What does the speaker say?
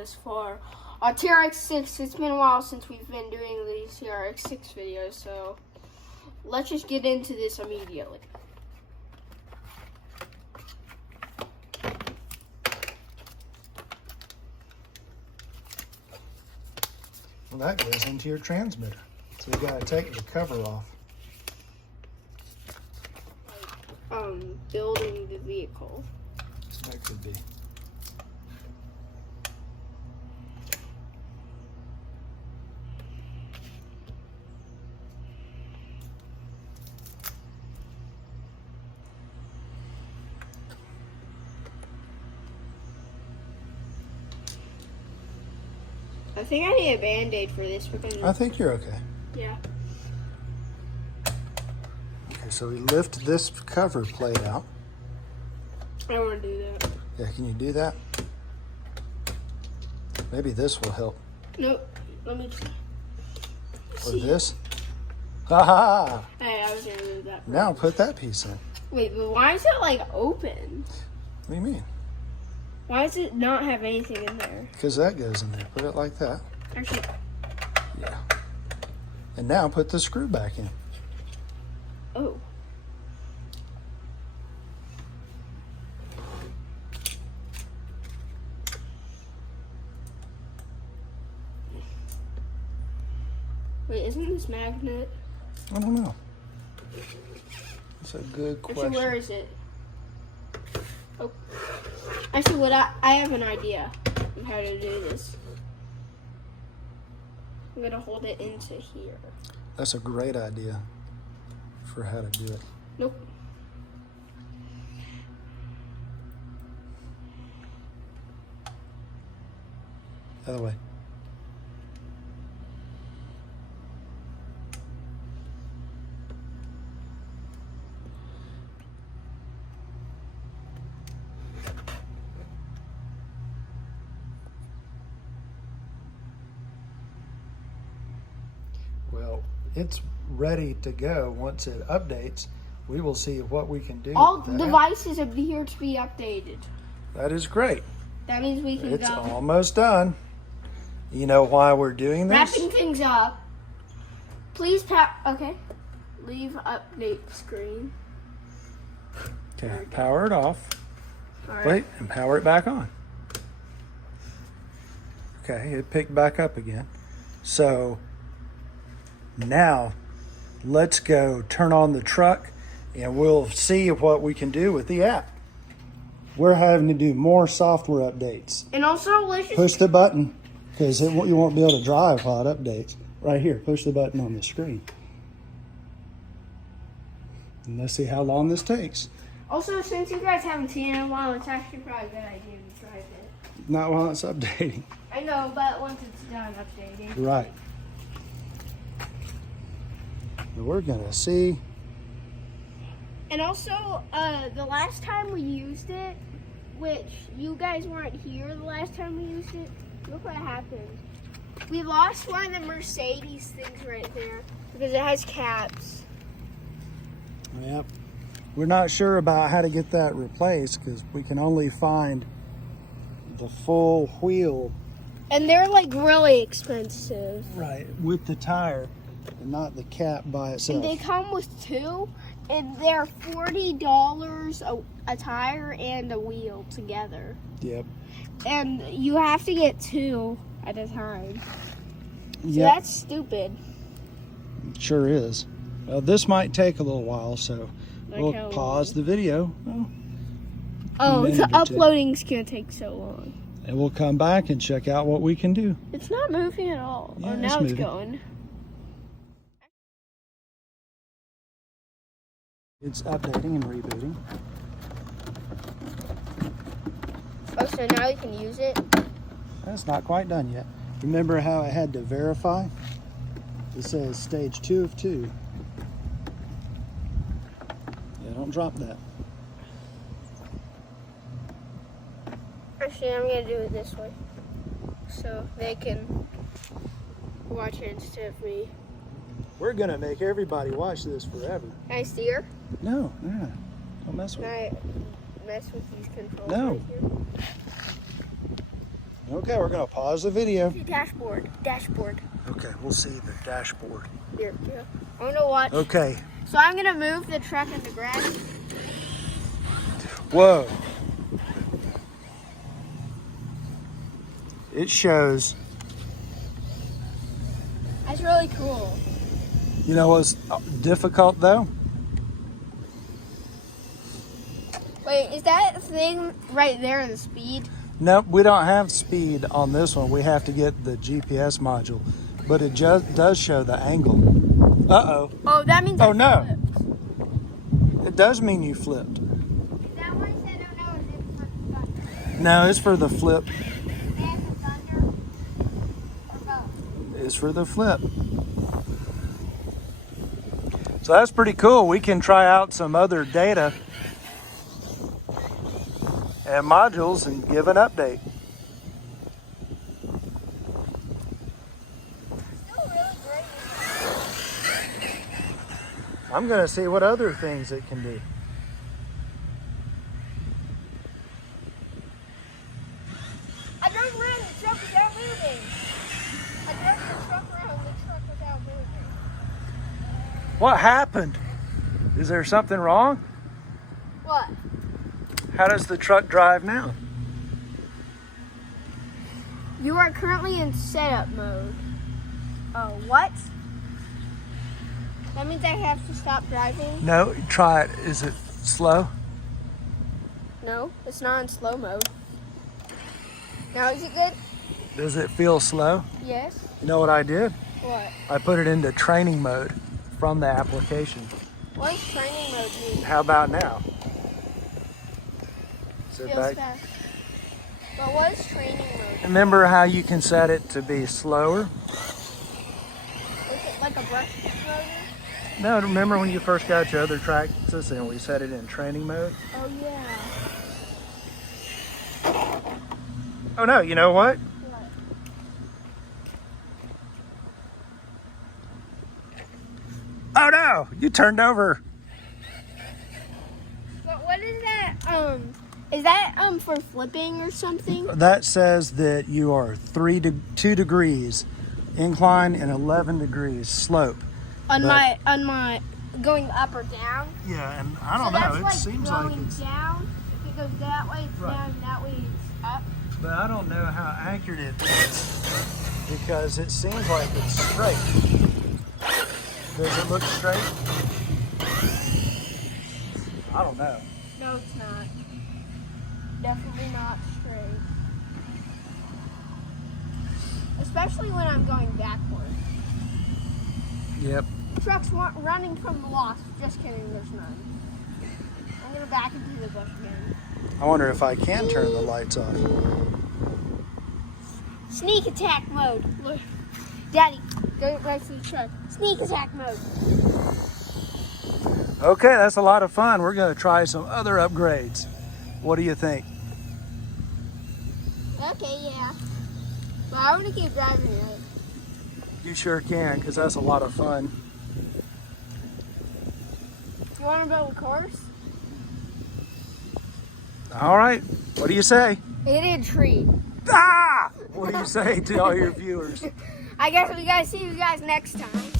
this far. TRX6, it's been a while since we've been doing these TRX6 videos, so let's just get into this immediately. Well, that goes into your transmitter. So you gotta take the cover off. Building the vehicle. So that could be. I think I need a Band-Aid for this because I think you're okay. yeah. Okay, so we lift this cover plate out. I don't want to do that. Yeah, can you do that? Maybe this will help. Nope. Let me try. Or this. Ha ha! Hey, I was gonna do that. Now put that piece in. Wait, but why is it like open? What do you mean? Why does it not have anything in there? Because that goes in there. Put it like that. Actually, Yeah. And now put the screw back in. oh. Wait, isn't this magnet? I don't know. That's a good question. Actually, where is it? Oh. Actually, I have an idea on how to do this. I'm gonna hold it into here. That's a great idea for how to do it. Nope. Other way. Well, it's ready to go. Once it updates, we will see what we can do. All with that. devices appear to be updated. That is great. That means we can It's go almost done. You know why we're doing this? wrapping things up. Please okay. Leave update screen. Okay, power it off. All right. Wait, and power it back on. Okay, it picked back up again. So now let's go turn on the truck and we'll see what we can do with the app. We're having to do more software updates. And also, let's just Push the button because you won't be able to drive while it updates. Right here, push the button on the screen. And let's see how long this takes. also, since you guys haven't seen it in a while, it's actually probably a good idea to try it. Not while it's updating. I know, but once it's done updating. Right. We're gonna see. And also, the last time we used it, which you guys weren't here the last time we used it, look what happened. We lost one of the Mercedes things right there because it has caps. Yep. We're not sure about how to get that replaced because we can only find the full wheel. And they're like really expensive. Right, with the tire and not the cap by itself. And they come with two, and they're $40 a tire and a wheel together. Yep. And you have to get two at a time. So Yep. that's stupid. It sure is. Well, this might take a little while, so Like we'll how pause the video. Well, Oh, minute the or two. uploading's gonna take so long. and we'll come back and check out what we can do. It's not moving at all. Yeah, Oh, it's now it's moving. going. It's updating and rebooting. Oh, so now you can use it? That's not quite done yet. Remember how I had to verify? It says stage 2 of 2. Yeah, don't drop that. Actually, I'm gonna do it this way. So they can watch it instead of me. We're gonna make everybody watch this forever. Can I steer? No, don't mess Can with it. I mess with these controls No. right here? Okay, we're going to pause the video. Dashboard. Dashboard. Okay, we'll see the dashboard. Here, yeah. I'm gonna watch. Okay. So I'm gonna move the truck in the grass. Whoa. It shows. That's really cool. You know what's difficult though? Wait, is that thing right there the speed? Nope, we don't have speed on this one. We have to get the GPS module. But it just does show the angle. Uh-oh. Oh, that means. Oh, no. It does mean you flipped. Is that what it said? Oh, no, is it for the thunder? No, it's for the flip. And the thunder? Or both? It's for the flip. So that's pretty cool. We can try out some other data and modules and give an update. Still really great. I'm going to see what other things it can do. I drove around the truck without moving. I drove the truck around the truck without moving. What happened? Is there something wrong? What? How does the truck drive now? You are currently in setup mode. Oh, what? That means I have to stop driving? No, try it. Is it slow? No, it's not in slow mode. Now is it good? Does it feel slow? Yes. You know what I did? What? I put it into training mode from the application. What does training mode mean? How about now? Sit Feels back. fast. But what is training mode? Remember how you can set it to be slower? Is it like a brush motor? No, remember when you first got your other Traxxas and we set it in training mode? Oh yeah. Oh no, you know what? What? Oh no, you turned over. But what is that? Is that for flipping or something? That says that you are 2 degrees incline and 11 degrees slope. On But- my going up or down? Yeah, and I don't So know. that's It like seems like going it's, down. If it goes that way, it's Right. down. That way, it's up. but I don't know how accurate it is because it seems like it's straight. Does it look straight? I don't know. No, it's not. Definitely not straight. Especially when I'm going backward. Yep. Trucks running from the lost. Just kidding, there's none. I'm gonna back into the bush again. I wonder if I can turn the lights off. Sneak attack mode. Look. Daddy, go right to the truck. Sneak attack mode. Okay, that's a lot of fun. We're going to try some other upgrades. What do you think? Okay, yeah. But I want to keep driving it. You sure can, because that's a lot of fun. You want to build a course? All right, what do you say? It is a tree. Ah! What do you say to all your viewers? I guess we gotta see you guys next time.